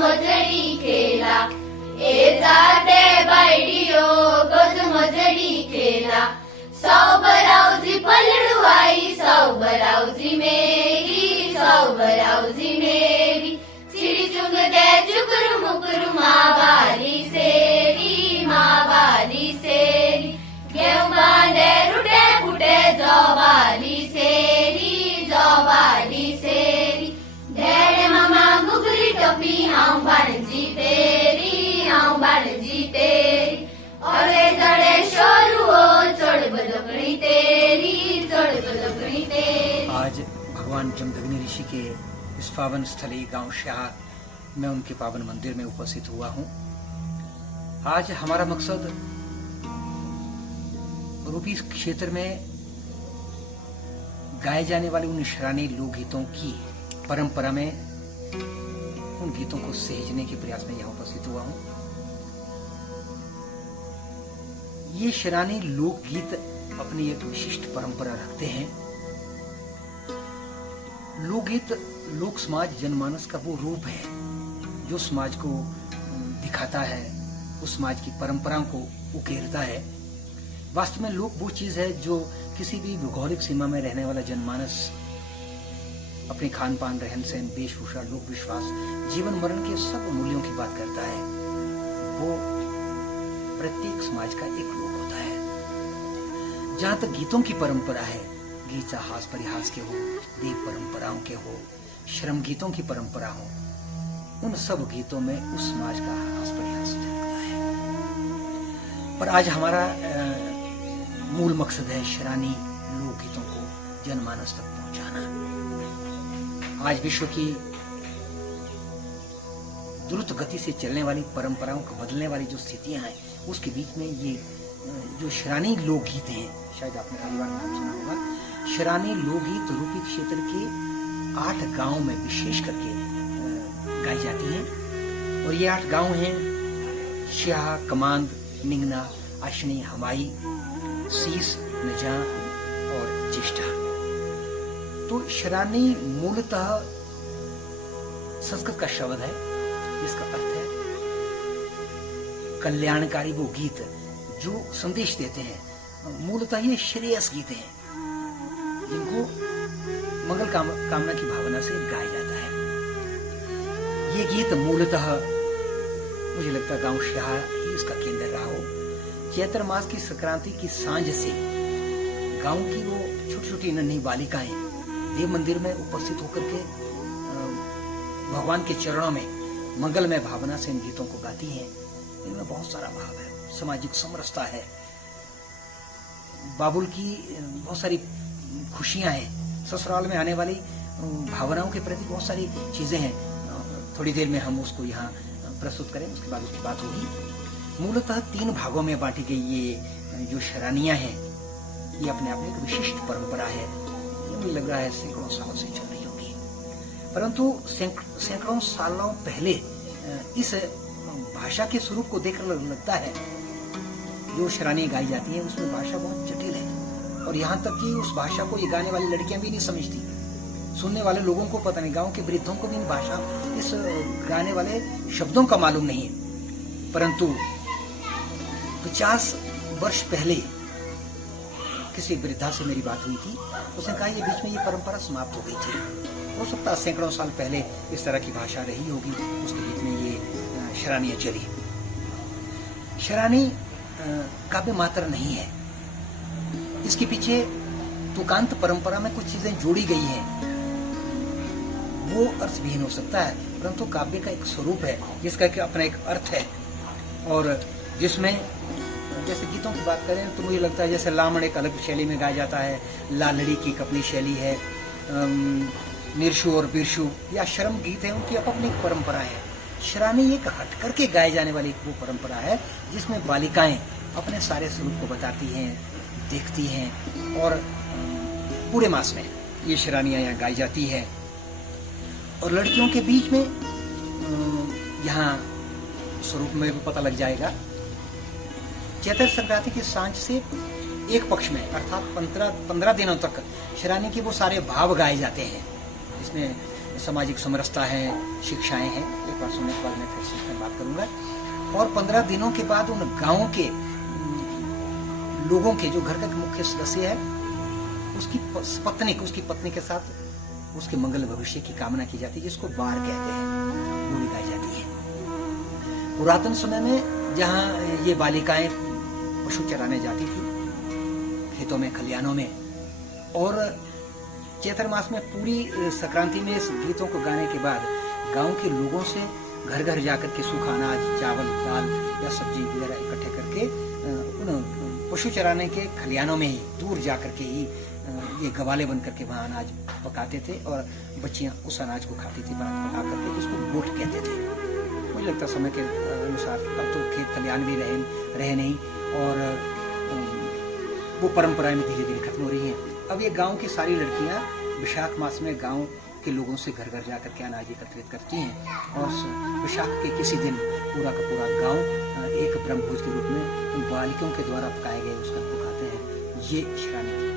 मजडी केला, ए जाते बायडियो गज मजडी केला। सौ बराउजी पलड़ू आई, सौ बराउजी मेरी, सौ बराउजी मेरी। चिड़ी चुंग दे चुकरू मुकरू माँ बाली सेरी, माँ बाली सेरी। गेहूं बांधे रुटे फूटे जौ बाली सेरी, जौ बाली सेरी। ढेड़े मामा घुघरी टोपी हाउ बाणजी तेरी, हाउ बाणजी तेरी। अरे जड़े शोरू हो चढ़ बदकड़ी तेरी, चढ़ बदकड़ी तेरी। आज भगवान जमदग्नि ऋषि के इस पावन स्थली गांव शाह में उनके पावन मंदिर में उपस्थित हुआ हूं। आज हमारा मकसद रूपी क्षेत्र में गाए जाने वाले उन शरानी लोकगीतों की परंपरा में उन गीतों को सहेजने के प्रयास में यहां उपस्थित हुआ हूं। ये शरानी लोकगीत अपनी एक विशिष्ट परंपरा रखते हैं। लोकगीत लोक समाज जनमानस का वो रूप है जो समाज को दिखाता है, उस समाज की परंपराओं को उकेरता है। वास्तव में लोक वो चीज है जो किसी भी भौगोलिक सीमा में रहने वाला जनमानस अपने खान पान, रहन सहन, वेशभूषा, लोक विश्वास, जीवन मरण के सब मूल्यों की बात करता है। वो प्रत्येक समाज का एक लोक होता है। जहां तक गीतों की परंपरा है, गीत हास परिहास के हो, देव परंपराओं के हो, श्रम गीतों की परंपरा हो, उन सब गीतों में उस समाज का हास परिहास झलकता है। पर आज हमारा मूल मकसद है शरानी लोकगीतों को जनमानस तक पहुंचाना। आज विश्व की द्रुत गति से चलने वाली परंपराओं को बदलने वाली जो स्थितियां हैं, उसके बीच में ये जो शरानी लोकगीत हैं, शायद आपने पहली बार नाम सुना होगा। शरानी लोकगीत रूपी क्षेत्र के 8 गांव में विशेष करके गाई जाती हैं। और ये 8 गांव हैं शाह, कमांद, निंगना, अशनी, हमाई, सीस, नजा और ज्येष्ठा। तो शरानी मूलतः संस्कृत का शब्द है जिसका अर्थ है कल्याणकारी वो गीत जो संदेश देते हैं। मूलतः ये श्रेयस गीत हैं जिनको मंगल कामना की भावना से गाया जाता है। ये गीत मूलतः मुझे लगता है गांव शाह ही इसका केंद्र रहा हो। चैत्र मास की संक्रांति की सांझ से गांव की वो छोटी छोटी नन्ही बालिकाएं देव मंदिर में उपस्थित होकर के भगवान के चरणों में मंगलमय भावना से इन गीतों को गाती हैं। इनमें बहुत सारा भाव है, सामाजिक समरसता है, बाबुल की बहुत सारी खुशियां हैं, ससुराल में आने वाली भावनाओं के प्रति बहुत सारी चीजें हैं। थोड़ी देर में हम उसको यहाँ प्रस्तुत करें, उसके बाद उसकी बात होगी। मूलतः 3 भागों में बांटी गई ये जो शरानियां हैं, ये अपने आप में एक विशिष्ट परंपरा है। मुझे लग रहा है सैकड़ों सालों से चल रही होगी, परंतु सैकड़ों सालों पहले इस भाषा के स्वरूप को देखकर लगता है जो शरानियां गाई जाती हैं उसमें भाषा बहुत जटिल है। और यहाँ तक कि उस भाषा को ये गाने वाली लड़कियां भी नहीं समझती, सुनने वाले लोगों को पता नहीं, गांव के वृद्धों को भी भाषा, इस गाने वाले शब्दों का मालूम नहीं है। परंतु 50 वर्ष पहले किसी वृद्धा से मेरी बात हुई थी। उसने कहा ये बीच में ये परंपरा समाप्त हो गई थी। हो सकता है सैकड़ों साल पहले इस तरह की भाषा रही होगी, उसके बीच में ये शरानियां चली। शरानी काव्य मात्र नहीं है, इसके पीछे तुकांत परंपरा में कुछ चीजें जोड़ी गई हैं। वो अर्थविहीन हो सकता है, परंतु काव्य का एक स्वरूप है जिसका अपना एक अर्थ है। और जिसमें जैसे गीतों की बात करें तो मुझे लगता है जैसे लामड़ एक अलग शैली में गाया जाता है, लालड़ी की एक अपनी शैली है, निरशु और बिरशु या शर्म गीत है, उनकी अपनी एक परंपरा है। शरानी एक हट करके गाए जाने वाली वो परंपरा है जिसमें बालिकाएं अपने सारे स्वरूप को बताती हैं, देखती हैं। और पूरे मास में ये शरानियां यहाँ गाई जाती है। और लड़कियों के बीच में यहाँ स्वरूप में भी पता लग जाएगा। चैत्र संक्रांति की सांझ से एक पक्ष में अर्थात 15 दिनों तक शरानी के वो सारे भाव गाए जाते हैं, जिसमें सामाजिक समरसता है, शिक्षाएं हैं। एक बार सुनने के बाद मैं फिर से इस पर बात करूंगा। और 15 दिनों के बाद उन गाँव के लोगों के, जो घर का मुख्य सदस्य है, उसकी पत्नी के साथ उसके मंगल भविष्य की कामना की जाती है, जिसको बार कहते हैं, लोरी गाई जाती है। पुरातन समय में जहाँ ये बालिकाएं पशु चराने जाती थी खेतों में, खलिहानों में, और चैत्र मास में पूरी संक्रांति में इस गीतों को गाने के बाद गांव के लोगों से घर घर जाकर के सूखा अनाज, चावल, दाल या सब्जी वगैरह इकट्ठे करके उन पशु चराने के खलिहानों में ही दूर जाकर के ही ये गवाले बन करके वहाँ अनाज पकाते थे और बच्चियाँ उस अनाज को खाती थी बना पका करके, जिसको गोट कहते थे। मुझे लगता है समय के अनुसार अब तो खेत खलिहान भी रहे नहीं और वो परंपराएं धीरे धीरे खत्म हो रही हैं। अब ये गांव की सारी लड़कियां विशाख मास में गांव के लोगों से घर घर जाकर के अनाज एकत्रित करती हैं और विशाख के किसी दिन पूरा का पूरा गांव एक ब्रह्मभोज के रूप में उन बालिकाओं के द्वारा पकाए गए उसका को खाते हैं। ये श्रावणी थी।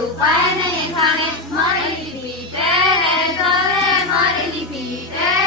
उपाय नहीं खाने, मोरे लिपि तेरे जोरे, मोरे लिपि तेरे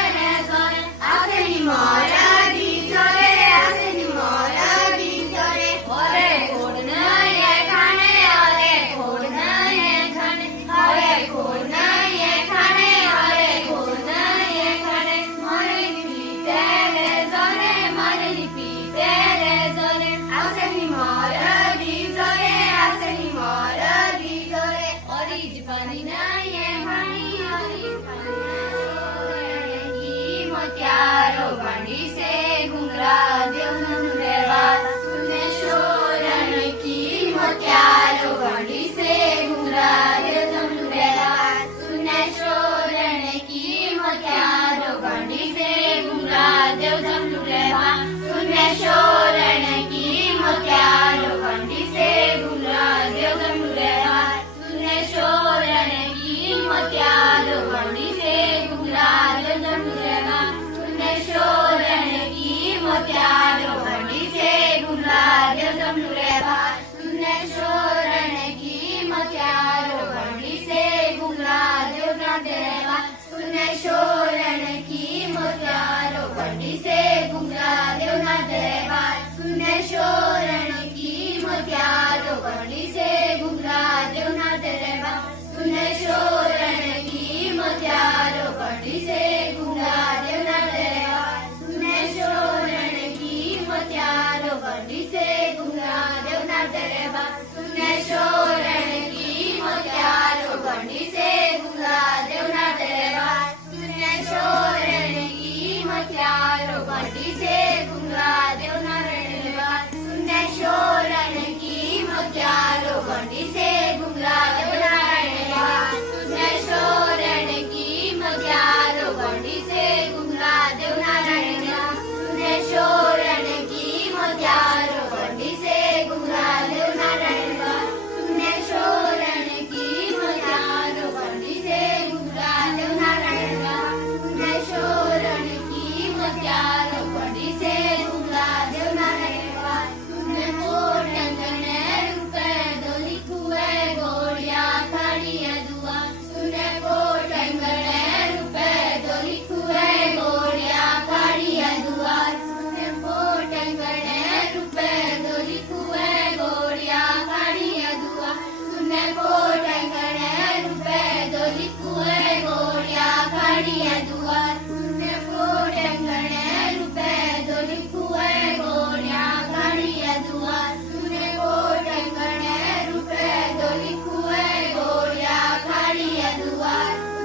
मोत्यारो बंडी से घुंघरा देव जमनु रहवा सुने शोरण की मोत्यारो बंडी से घुंघरा देव जमनु रहवा सुने शोरण की मोत्यारो बंडी से घुंघरा देव जमनु रहवा सुने शोरण की मोत्यारो बंडी से घुंघरा देव जमनु रहवा सुने शोरण की मोत्यारो बंडी से घुंघरा देव जमनु रहवा सुने शोरण की मोत्यारो बंडी से घुंघरा देव जमनु रहवा सुने शोरण की मोत्यारो बंडी से घुंघरा देव जमनु रहवा सुने शोरण की मोत्यारो बंडी से घुंघरा देव जमनु रहवा सुने शोरण की मोत्यारो बंडी से घुंघरा देव जमनु रहवा सुने शोरण की मोत्यारो बंडी से घुंघरा देव जमनु रहवा सुने शोरण की मोत्यारो बंडी से घुंघरा देव जमनु रहवा सुने शोरण की मोत्यारो बंडी से घुंघरा देव जमनु रहवा सुने शोरण की मोत्यारो बंडी से घुंघरा देव जमनु रहवा सुने शोरण की मोत्यारो बंडी से घुंघरा देव जमनु रहवा सुने शोरण की मोत्यारो बंडी से घुंघरा देव जमनु रहवा सुने शोरण की मोत्यारो बंडी से घुंघरा देव जमनु रहवा सुने शोरण की मोत्यारो बंडी से घुंघरा देव जमनु रहवा सुने शोरण की मोत्यारो बंडी से घुंघरा देव जमनु रहवा सुने कोटंगने रुपए दोली कुए गोड़िया खड़िया दुआ सुने कोटंगने रुपए दोली कुए गोड़िया खड़िया दुआ सुने कोटंगने रुपए दोली कुए गोड़िया खड़िया दुआ सुने कोटंगने रुपए दोली कुए गोड़िया खड़िया दुआ सुने कोटंगने रुपए दोली कुए गोड़िया खड़िया दुआ सुने कोटंगने रुपए दोली कुए गोड़िया खड़िया दुआ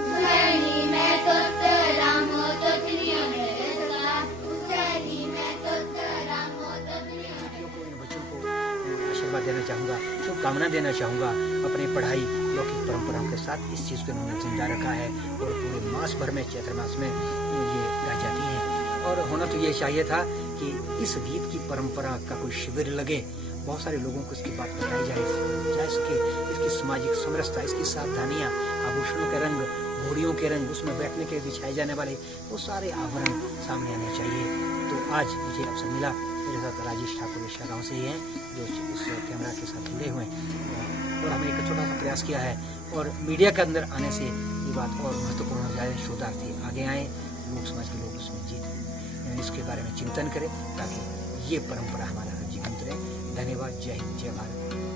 उसैनी में तोतरा मोतलियों ने सला उसैनी में तोतरा मोतलियों ने को इन बच्चों को आशीर्वाद देना चाहूँगा, शुभकामना देना चाहूँगा। अपनी पढ़ाई लौकिक परंपराओं के साथ इस चीज़ को इन्होंने जिंदा रखा है और पूरे मास भर में चैत्र मास में ये गाई जाती हैं। और होना तो ये चाहिए था कि इस गीत की परंपरा का कोई शिविर लगे, बहुत सारे लोगों को इसकी बात बताई जा सके, इसकी सामाजिक समरसता, इसकी सावधानियाँ, आभूषणों के रंग, घोड़ियों के रंग, उसमें बैठने के बिछाए जाने वाले वो सारे आवरण सामने आने चाहिए। तो आज मुझे अवसर मिला, मेरे साथ राजेश ठाकुर विश्रा गाँव से ही हैं जो इस कैमरा के साथ जुड़े हुए हैं और हमने एक छोटा सा प्रयास किया है और मीडिया के अंदर आने से ये बात और महत्वपूर्ण हो जाए, शोधार्थी आगे आए, लोक समाज के लोग उसमें इसके बारे में चिंतन करें ताकि ये परंपरा हमारा जीवंत रहे। धन्यवाद। जय हिंद, जय भारत।